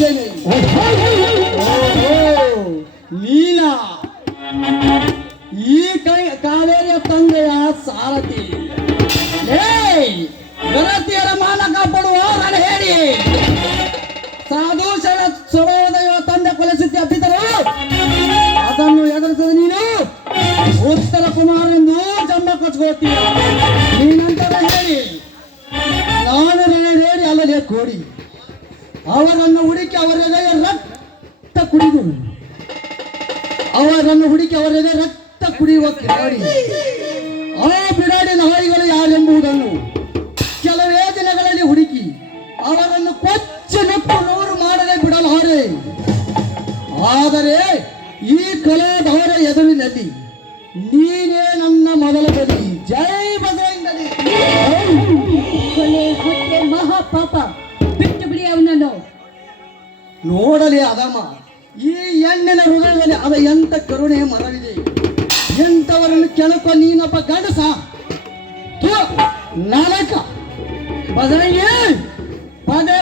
ಬಂದಿದ್ದೇನೆ. ನೀನಾ ಈ ಕಾವೇರಿಯ ತಂದೆಯ ಸಾರಥಿ? ಗರತಿಯರ ಮಾನ ಕಾಪಾಡುವ ನಾನು ಹೇಳಿ ಸಾಧು ಸ್ವಭಾವದ ತಂದೆ ಕೊಲೆಸಿದ್ದೆ ಅಬ್ಬಿದರು ಅದನ್ನು ಎದುರಿಸಿದ ನೀನು ಉತ್ತರ ಕುಮಾರ್ ಎಂದು ಜಂಬ ಕಚ್ಕೋತೀಯ. ನೀನಂತರ ಹೇಳಿ ನಾನು ಹೇಳಿ ಅಲ್ಲದೆ ಕೋಡಿ ಅವರನ್ನು ಹುಡುಕಿ ಅವರಿಗೆ ರಕ್ತ ಕುಡಿದು ರಕ್ತ ಕುಡಿಯುವ ಕಿರಾಡಿ ಆ ಬಿಡಾಡಿ ನಾಯಿಗಳು ಯಾರೆಂಬುದನ್ನು ಕೆಲವೇ ದಿನಗಳಲ್ಲಿ ಹುಡುಕಿ ಅವರನ್ನು ಕೊಚ್ಚಿ ನಕ್ಕು ನೂರು ಮಾಡದೆ ಬಿಡಲಾರೆ. ಆದರೆ ಈ ಕಲಾಧಾರ ಎದುರಿನಲ್ಲಿ ನೀನೇ ನನ್ನ ಮೊದಲ ಬಲಿ. ಜೈ ಬಜರಂಗಬಲಿ. ಕೊಲೆ ಹತ್ಯೆ ಮಹಾಪಾಪ, ಬಿಟ್ಟು ಬಿಡಿ ಅವನನ್ನು. ನೋಡಲಿ ಅದಮ್ಮ, ಈ ಹೆಣ್ಣಿನ ಹೃದಯದಲ್ಲಿ ಅದ ಎಂತ ಕರುಣೆ ಮರವಿದೆ. ಎಂಥವರನ್ನು ಕೆಣಕುವ ನೀನೊಬ್ಬ ಗಂಡಸ ನರಕ. ಬದರಂಗಿ ಪದೇ